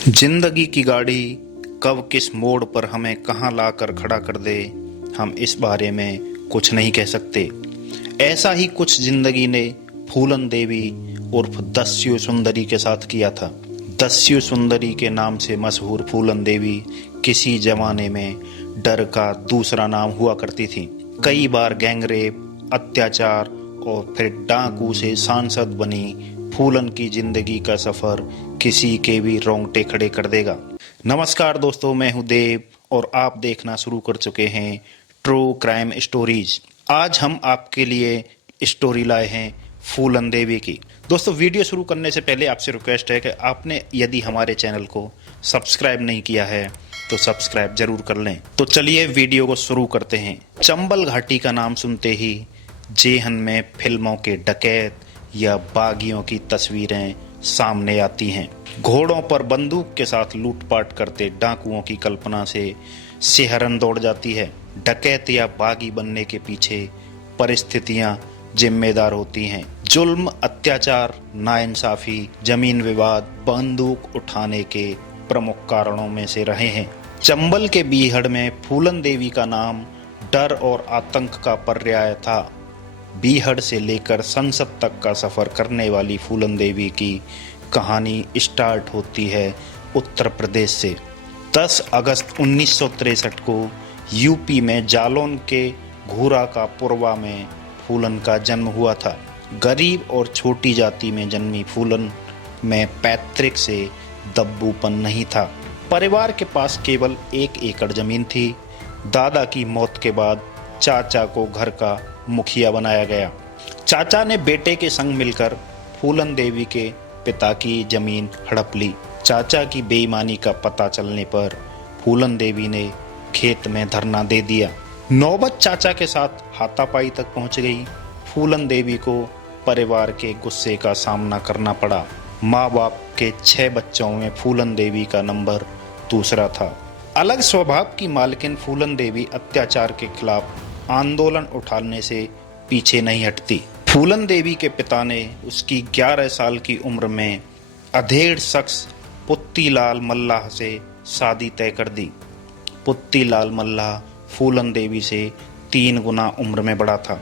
जिंदगी की गाड़ी कब किस मोड़ पर हमें कहाँ लाकर खड़ा कर दे, हम इस बारे में कुछ नहीं कह सकते। ऐसा ही कुछ जिंदगी ने फूलन देवी उर्फ दस्यु सुंदरी के साथ किया था। दस्यु सुंदरी के नाम से मशहूर फूलन देवी किसी जमाने में डर का दूसरा नाम हुआ करती थी। कई बार गैंगरेप, अत्याचार और फिर डाकू से सांसद बनी फूलन की जिंदगी का सफर किसी के भी रोंगटे खड़े कर देगा। नमस्कार दोस्तों, मैं हूं देव और आप देखना शुरू कर चुके हैं ट्रू क्राइम स्टोरीज। आज हम आपके लिए स्टोरी लाए हैं फूलन देवी की। दोस्तों, वीडियो शुरू करने से पहले आपसे रिक्वेस्ट है कि आपने यदि हमारे चैनल को सब्सक्राइब नहीं किया है तो सब्सक्राइब जरूर कर लें। तो चलिए वीडियो को शुरू करते हैं। चंबल घाटी का नाम सुनते ही जेहन में फिल्मों के डकैत या बागियों की तस्वीरें सामने आती हैं। घोड़ों पर बंदूक के साथ लूटपाट करते डाकुओं की कल्पना से सिहरन दौड़ जाती है। डकैत या बागी बनने के पीछे परिस्थितियां जिम्मेदार होती हैं। जुल्म, अत्याचार, नाइंसाफी, जमीन विवाद बंदूक उठाने के प्रमुख कारणों में से रहे हैं। चंबल के बीहड़ में फूलन देवी का नाम डर और आतंक का पर्याय था। बीहड़ से लेकर संसद तक का सफर करने वाली फूलन देवी की कहानी स्टार्ट होती है उत्तर प्रदेश से। 10 अगस्त 1963 को यूपी में जालौन के घूरा का पुरवा में फूलन का जन्म हुआ था। गरीब और छोटी जाति में जन्मी फूलन में पैतृक से दब्बूपन नहीं था। परिवार के पास केवल 1 एकड़ जमीन थी। दादा की मौत के बाद चाचा को घर का मुखिया बनाया गया। चाचा ने बेटे के संग मिलकर फूलन देवी के पिता की जमीन हड़प ली। चाचा की बेईमानी का पता चलने पर फूलन देवी ने खेत में धरना दे दिया। नौबत चाचा के साथ हाथापाई तक पहुंच गई। फूलन देवी को परिवार के गुस्से का सामना करना पड़ा। माँ बाप के 6 बच्चों में फूलन देवी का नंबर दूसरा था। अलग स्वभाव की मालकिन फूलन देवी अत्याचार के खिलाफ आंदोलन उठाने से पीछे नहीं हटती। फूलन देवी के पिता ने उसकी 11 साल की उम्र में अधेड़ शख्स पुत्तीलाल मल्लाह से शादी तय कर दी। पुत्तीलाल मल्लाह फूलन देवी से 3 गुना उम्र में बड़ा था।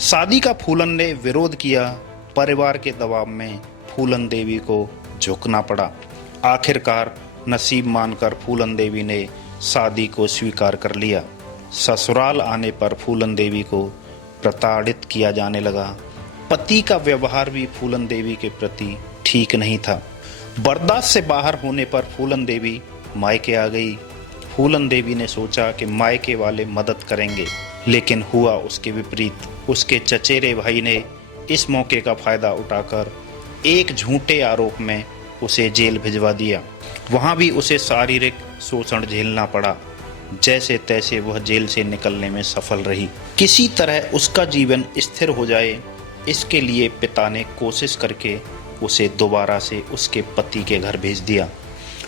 शादी का फूलन ने विरोध किया। परिवार के दबाव में फूलन देवी को झुकना पड़ा। आखिरकार नसीब मानकर फूलन देवी ने शादी को स्वीकार कर लिया। ससुराल आने पर फूलन देवी को प्रताड़ित किया जाने लगा। पति का व्यवहार भी फूलन देवी के प्रति ठीक नहीं था। बर्दाश्त से बाहर होने पर फूलन देवी मायके आ गई। फूलन देवी ने सोचा कि मायके वाले मदद करेंगे, लेकिन हुआ उसके विपरीत। उसके चचेरे भाई ने इस मौके का फायदा उठाकर एक झूठे आरोप में उसे जेल भिजवा दिया। वहां भी उसे शारीरिक शोषण झेलना पड़ा। जैसे तैसे वह जेल से निकलने में सफल रही। किसी तरह उसका जीवन स्थिर हो जाए, इसके लिए पिता ने कोशिश करके उसे दोबारा से उसके पति के घर भेज दिया।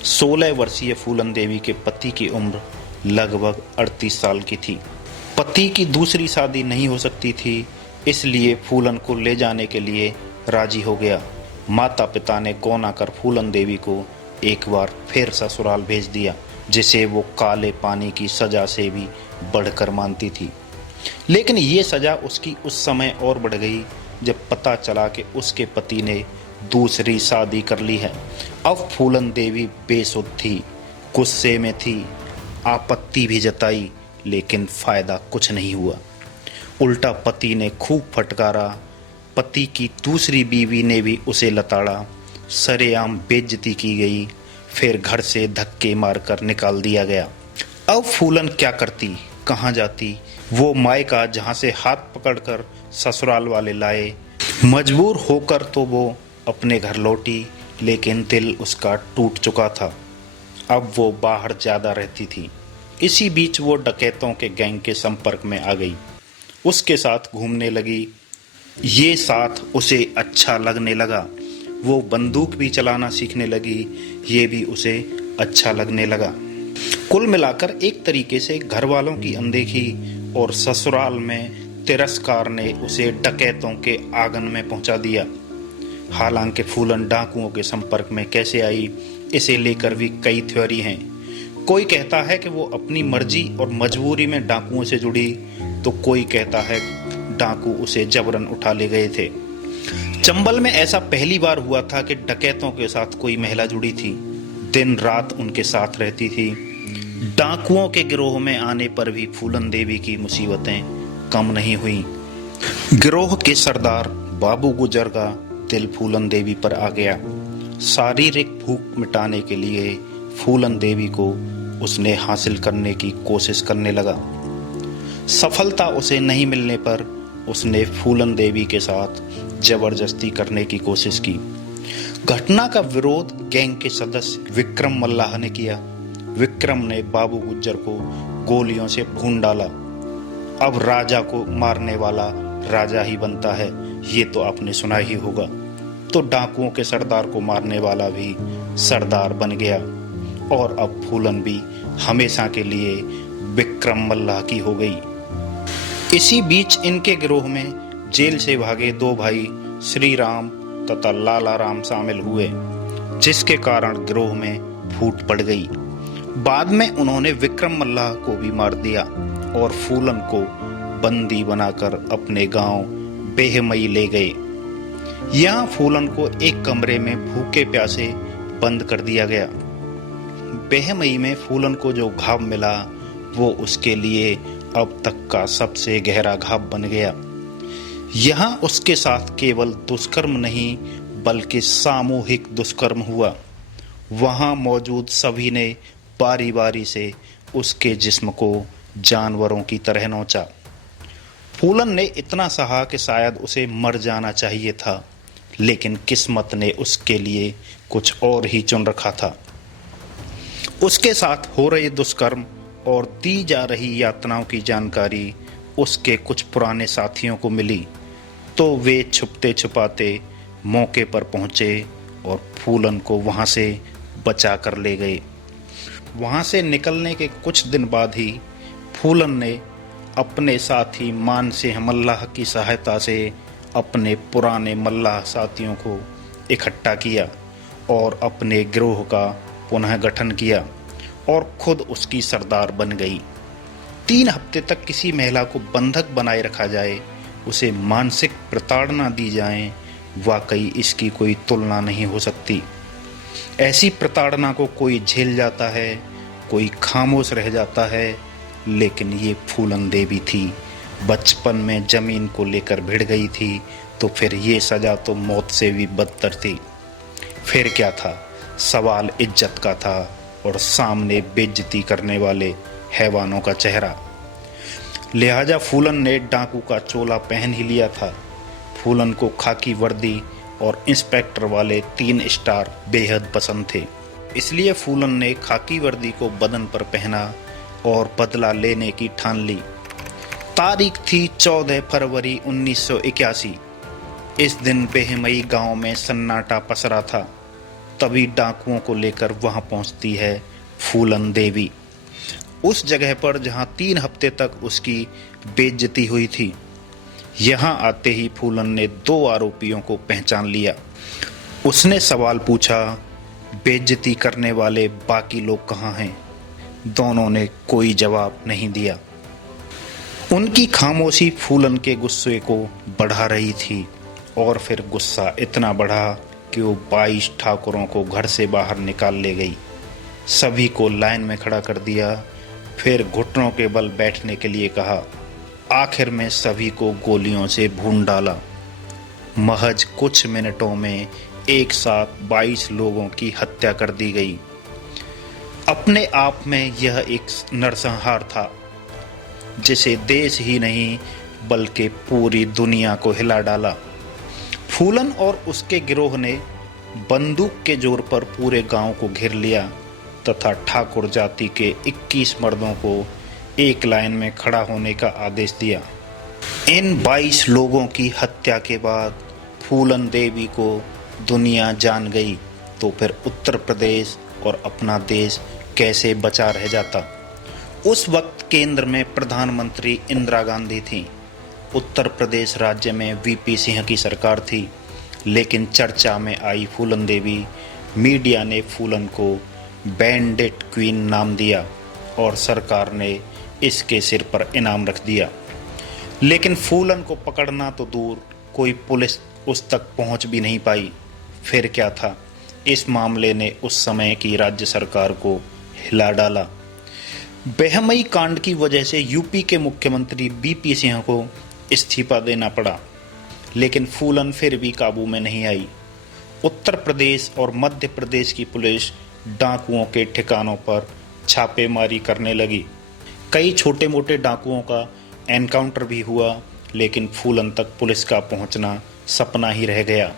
16 वर्षीय फूलन देवी के पति की उम्र लगभग 38 साल की थी। पति की दूसरी शादी नहीं हो सकती थी, इसलिए फूलन को ले जाने के लिए राजी हो गया। माता पिता ने कौन आकर फूलन देवी को एक बार फिर ससुराल भेज दिया, जिसे वो काले पानी की सजा से भी बढ़कर मानती थी। लेकिन ये सजा उसकी उस समय और बढ़ गई जब पता चला कि उसके पति ने दूसरी शादी कर ली है। अब फूलन देवी बेसुध थी, गुस्से में थी, आपत्ति भी जताई, लेकिन फायदा कुछ नहीं हुआ। उल्टा पति ने खूब फटकारा। पति की दूसरी बीवी ने भी उसे लताड़ा। सरेआम बेइज्जती की गई। फिर घर से धक्के मारकर निकाल दिया गया। अब फूलन क्या करती, कहाँ जाती? वो मायका जहाँ से हाथ पकड़कर ससुराल वाले लाए। मजबूर होकर तो वो अपने घर लौटी, लेकिन दिल उसका टूट चुका था। अब वो बाहर ज़्यादा रहती थी। इसी बीच वो डकैतों के गैंग के संपर्क में आ गई। उसके साथ घूमने लगी। ये साथ उसे अच्छा लगने लगा। वो बंदूक भी चलाना सीखने लगी। ये भी उसे अच्छा लगने लगा। कुल मिलाकर एक तरीके से घर वालों की अनदेखी और ससुराल में तिरस्कार ने उसे डकैतों के आंगन में पहुंचा दिया। हालांकि फूलन डाकुओं के संपर्क में कैसे आई, इसे लेकर भी कई थ्योरी हैं। कोई कहता है कि वो अपनी मर्जी और मजबूरी में डाकुओं से जुड़ी, तो कोई कहता है डाकू उसे जबरन उठा ले गए थे। चंबल में ऐसा पहली बार हुआ था कि डकैतों के साथ कोई महिला जुड़ी थी, दिन रात उनके साथ रहती थी। डाकुओं के गिरोह में आने पर भी फूलन देवी की मुसीबतें कम नहीं हुई। गिरोह के सरदार बाबू गुजर का दिल फूलन देवी पर आ गया। शारीरिक भूख मिटाने के लिए फूलन देवी को उसने हासिल करने की कोशिश करने लगा। सफलता उसे नहीं मिलने पर उसने फूलन देवी के साथ जबरदस्ती करने की कोशिश की। घटना का विरोध गैंग के सदस्य विक्रम मल्लाह ने किया। विक्रम ने बाबू गुज्जर को गोलियों से भून डाला। अब राजा को मारने वाला राजा ही बनता है, ये तो आपने सुना ही होगा। तो डाकुओं के सरदार को मारने वाला भी सरदार बन गया और अब फूलन भी हमेशा के लिए विक्रम मल्लाह की हो गई। इसी बीच इनके गिरोह में जेल से भागे दो भाई श्री राम तथा लाला राम शामिल हुए, जिसके कारण गिरोह में फूट पड़ गई। बाद में उन्होंने विक्रम मल्लाह को भी मार दिया और फूलन को बंदी बनाकर अपने गांव बेहमई ले गए। यहाँ फूलन को एक कमरे में भूखे प्यासे बंद कर दिया गया। बेहमई में फूलन को जो घाव मिला वो उसके लिए अब तक का सबसे गहरा घाव बन गया। यहाँ उसके साथ केवल दुष्कर्म नहीं बल्कि सामूहिक दुष्कर्म हुआ। वहाँ मौजूद सभी ने बारी बारी से उसके जिस्म को जानवरों की तरह नोचा। फूलन ने इतना सहा कि शायद उसे मर जाना चाहिए था, लेकिन किस्मत ने उसके लिए कुछ और ही चुन रखा था। उसके साथ हो रहे दुष्कर्म और दी जा रही यातनाओं की जानकारी उसके कुछ पुराने साथियों को मिली, तो वे छुपते छुपाते मौके पर पहुंचे और फूलन को वहां से बचा कर ले गए। वहां से निकलने के कुछ दिन बाद ही फूलन ने अपने साथी मानसिंह मल्लाह की सहायता से अपने पुराने मल्लाह साथियों को इकट्ठा किया और अपने गिरोह का पुनः गठन किया और खुद उसकी सरदार बन गई। 3 हफ्ते तक किसी महिला को बंधक बनाए रखा जाए, उसे मानसिक प्रताड़ना दी जाए, वाकई इसकी कोई तुलना नहीं हो सकती। ऐसी प्रताड़ना को कोई झेल जाता है, कोई खामोश रह जाता है, लेकिन ये फूलन देवी थी। बचपन में जमीन को लेकर भिड़ गई थी, तो फिर ये सजा तो मौत से भी बदतर थी। फिर क्या था, सवाल इज्जत का था और सामने बेइज्जती करने वाले हैवानों का चेहरा। लिहाजा फूलन ने डाकू का चोला पहन ही लिया था। फूलन को खाकी वर्दी और इंस्पेक्टर वाले 3 स्टार बेहद पसंद थे, इसलिए फूलन ने खाकी वर्दी को बदन पर पहना और बदला लेने की ठान ली। तारीख थी 14 फरवरी 1981। इस दिन बेहमई गांव में सन्नाटा पसरा था। तभी डाकुओं को लेकर वहां पहुंचती है फूलन देवी, उस जगह पर जहां 3 हफ्ते तक उसकी बेइज्जती हुई थी। यहां आते ही फूलन ने 2 आरोपियों को पहचान लिया। उसने सवाल पूछा, बेइज्जती करने वाले बाकी लोग कहाँ हैं? दोनों ने कोई जवाब नहीं दिया। उनकी खामोशी फूलन के गुस्से को बढ़ा रही थी और फिर गुस्सा इतना बढ़ा कि वो 22 ठाकुरों को घर से बाहर निकाल ले गई। सभी को लाइन में खड़ा कर दिया, फिर घुटनों के बल बैठने के लिए कहा। आखिर में सभी को गोलियों से भून डाला। महज कुछ मिनटों में एक साथ 22 लोगों की हत्या कर दी गई। अपने आप में यह एक नरसंहार था जिसे देश ही नहीं बल्कि पूरी दुनिया को हिला डाला। फूलन और उसके गिरोह ने बंदूक के जोर पर पूरे गांव को घेर लिया तथा ठाकुर जाति के 21 मर्दों को एक लाइन में खड़ा होने का आदेश दिया। इन 22 लोगों की हत्या के बाद फूलन देवी को दुनिया जान गई, तो फिर उत्तर प्रदेश और अपना देश कैसे बचा रह जाता। उस वक्त केंद्र में प्रधानमंत्री इंदिरा गांधी थी। उत्तर प्रदेश राज्य में वीपी सिंह की सरकार थी, लेकिन चर्चा में आई फूलन देवी मीडिया ने फूलन को बैंडिट क्वीन नाम दिया और सरकार ने इसके सिर पर इनाम रख दिया। लेकिन फूलन को पकड़ना तो दूर, कोई पुलिस उस तक पहुंच भी नहीं पाई। फिर क्या था, इस मामले ने उस समय की राज्य सरकार को हिला डाला। बेहमई कांड की वजह से यूपी के मुख्यमंत्री बीपी सिंह को इस्तीफा देना पड़ा, लेकिन फूलन फिर भी काबू में नहीं आई। उत्तर प्रदेश और मध्य प्रदेश की पुलिस डाकुओं के ठिकानों पर छापेमारी करने लगी। कई छोटे मोटे डाकुओं का एनकाउंटर भी हुआ, लेकिन फूलन तक पुलिस का पहुंचना सपना ही रह गया।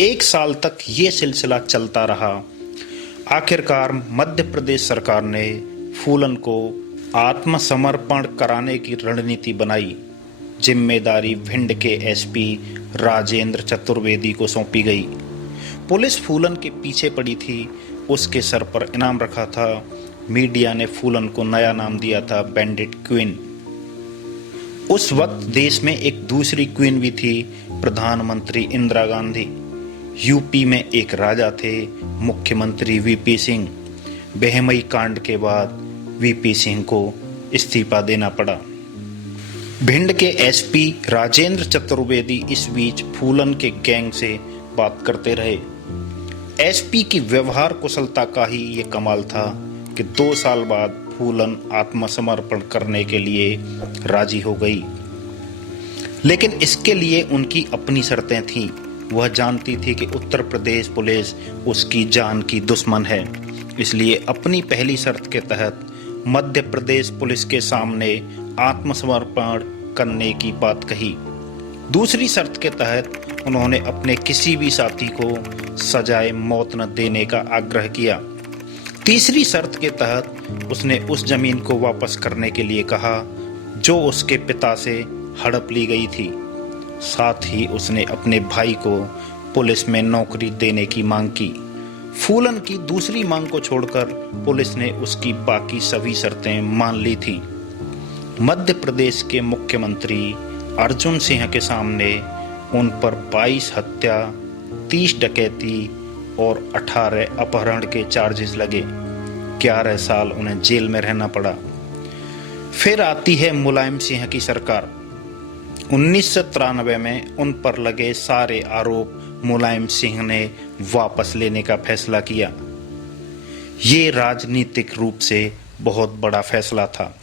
1 साल तक ये सिलसिला चलता रहा। आखिरकार मध्य प्रदेश सरकार ने फूलन को आत्मसमर्पण कराने की रणनीति बनाई। जिम्मेदारी भिंड के एसपी राजेंद्र चतुर्वेदी को सौंपी गई। पुलिस फूलन के पीछे पड़ी थी, उसके सर पर इनाम रखा था। मीडिया ने फूलन को नया नाम दिया था, बैंडिट क्वीन। उस वक्त देश में एक दूसरी क्वीन भी थी, प्रधानमंत्री इंदिरा गांधी। यूपी में एक राजा थे, मुख्यमंत्री वीपी सिंह। बेहमई कांड के बाद वीपी सिंह को इस्तीफा देना पड़ा। भिंड के एसपी राजेंद्र चतुर्वेदी इस बीच फूलन के गैंग से बात करते रहे। एसपी की व्यवहार कुशलता का ही ये कमाल था कि 2 साल बाद फूलन आत्मसमर्पण करने के लिए राजी हो गई। लेकिन इसके लिए उनकी अपनी शर्तें थीं। वह जानती थी कि उत्तर प्रदेश पुलिस उसकी जान की दुश्मन है, इसलिए अपनी पहली शर्त के तहत मध्य प्रदेश पुलिस के सामने आत्मसमर्पण करने की बात कही। दूसरी शर्त के तहत उन्होंने अपने किसी भी साथी को सजाए मौत न देने का आग्रह किया। तीसरी शर्त के तहत उसने उस जमीन को वापस करने के लिए कहा जो उसके पिता से हड़प ली गई थी। साथ ही उसने अपने भाई को पुलिस में नौकरी देने की मांग की। फूलन की दूसरी मांग को छोड़कर पुलिस ने उसकी बाकी सभी शर्तें मान ली थी। मध्य प्रदेश के मुख्यमंत्री अर्जुन सिंह के सामने उन पर 22 हत्या, 30 डकैती और 18 अपहरण के चार्जेस लगे। 11 साल उन्हें जेल में रहना पड़ा। फिर आती है मुलायम सिंह की सरकार। 1993 में उन पर लगे सारे आरोप मुलायम सिंह ने वापस लेने का फैसला किया। ये राजनीतिक रूप से बहुत बड़ा फैसला था।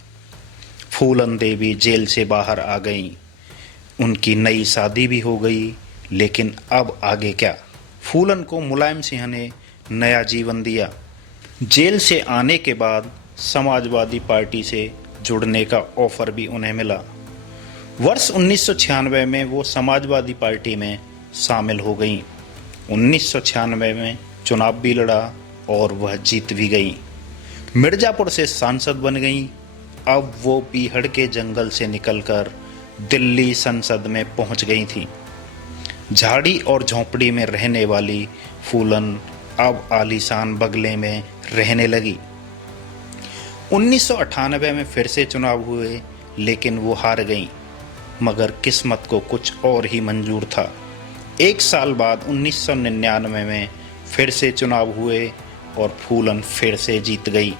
फूलन देवी जेल से बाहर आ गईं। उनकी नई शादी भी हो गई, लेकिन अब आगे क्या? फूलन को मुलायम सिंह ने नया जीवन दिया। जेल से आने के बाद समाजवादी पार्टी से जुड़ने का ऑफर भी उन्हें मिला। वर्ष 1996 में वो समाजवादी पार्टी में शामिल हो गईं। 1996 में चुनाव भी लड़ा और वह जीत भी गई। मिर्जापुर से सांसद बन गईं। अब वो पीहड़ के जंगल से निकलकर दिल्ली संसद में पहुंच गई थी। झाड़ी और झोंपड़ी में रहने वाली फूलन अब आलीशान बंगले में रहने लगी। 1998 में फिर से चुनाव हुए, लेकिन वो हार गईं। मगर किस्मत को कुछ और ही मंजूर था। 1 साल बाद 1999 में फिर से चुनाव हुए और फूलन फिर से जीत गई।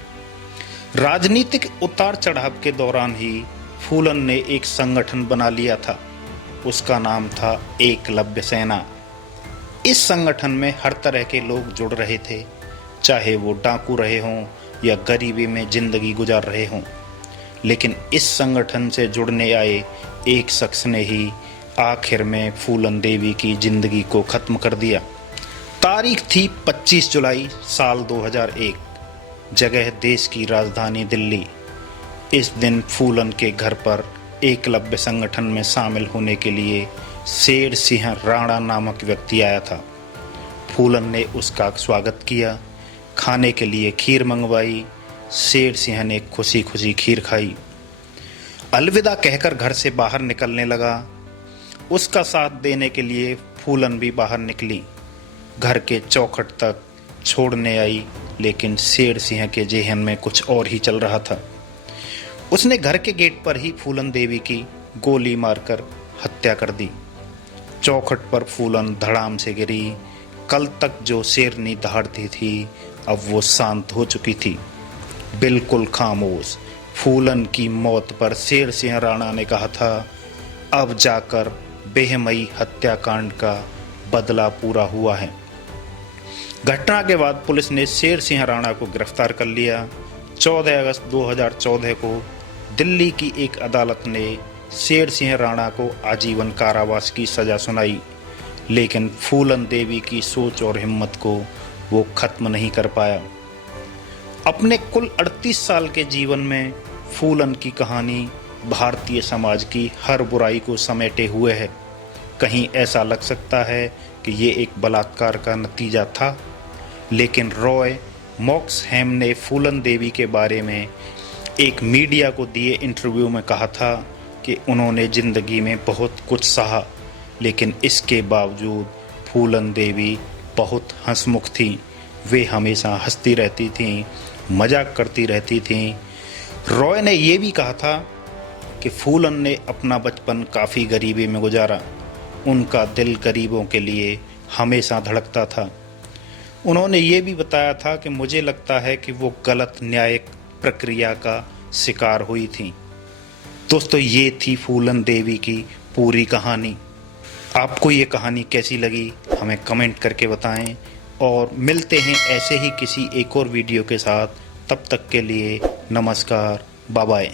राजनीतिक उतार चढ़ाव के दौरान ही फूलन ने एक संगठन बना लिया था। उसका नाम था एकलव्य सेना। इस संगठन में हर तरह के लोग जुड़ रहे थे, चाहे वो डाकू रहे हों या गरीबी में जिंदगी गुजार रहे हों। लेकिन इस संगठन से जुड़ने आए एक शख्स ने ही आखिर में फूलन देवी की जिंदगी को खत्म कर दिया। तारीख थी 25 जुलाई साल 2001। जगह देश की राजधानी दिल्ली। इस दिन फूलन के घर पर एकलव्य संगठन में शामिल होने के लिए शेर सिंह राणा नामक व्यक्ति आया था। फूलन ने उसका स्वागत किया, खाने के लिए खीर मंगवाई। शेर सिंह ने खुशी खुशी खीर खाई। अलविदा कहकर घर से बाहर निकलने लगा। उसका साथ देने के लिए फूलन भी बाहर निकली। घर के चौखट तक छोड़ने आई, लेकिन शेर सिंह के जेहन में कुछ और ही चल रहा था। उसने घर के गेट पर ही फूलन देवी की गोली मारकर हत्या कर दी। चौखट पर फूलन धड़ाम से गिरी। कल तक जो शेरनी दहाड़ती थी अब वो शांत हो चुकी थी, बिल्कुल खामोश। फूलन की मौत पर शेर सिंह राणा ने कहा था, अब जाकर बेहमई हत्याकांड का बदला पूरा हुआ है। घटना के बाद पुलिस ने शेर सिंह राणा को गिरफ्तार कर लिया। 14 अगस्त 2014 को दिल्ली की एक अदालत ने शेर सिंह राणा को आजीवन कारावास की सजा सुनाई, लेकिन फूलन देवी की सोच और हिम्मत को वो खत्म नहीं कर पाया। अपने कुल 38 साल के जीवन में फूलन की कहानी भारतीय समाज की हर बुराई को समेटे हुए है। कहीं ऐसा लग सकता है कि ये एक बलात्कार का नतीजा था, लेकिन रॉय मॉक्सहैम ने फूलन देवी के बारे में एक मीडिया को दिए इंटरव्यू में कहा था कि उन्होंने ज़िंदगी में बहुत कुछ सहा, लेकिन इसके बावजूद फूलन देवी बहुत हंसमुख थीं। वे हमेशा हंसती रहती थीं, मजाक करती रहती थीं। रॉय ने ये भी कहा था कि फूलन ने अपना बचपन काफ़ी गरीबी में गुजारा। उनका दिल गरीबों के लिए हमेशा धड़कता था। उन्होंने ये भी बताया था कि मुझे लगता है कि वो गलत न्यायिक प्रक्रिया का शिकार हुई थी। दोस्तों, ये थी फूलन देवी की पूरी कहानी। आपको ये कहानी कैसी लगी हमें कमेंट करके बताएं, और मिलते हैं ऐसे ही किसी एक और वीडियो के साथ। तब तक के लिए नमस्कार, बाय बाय।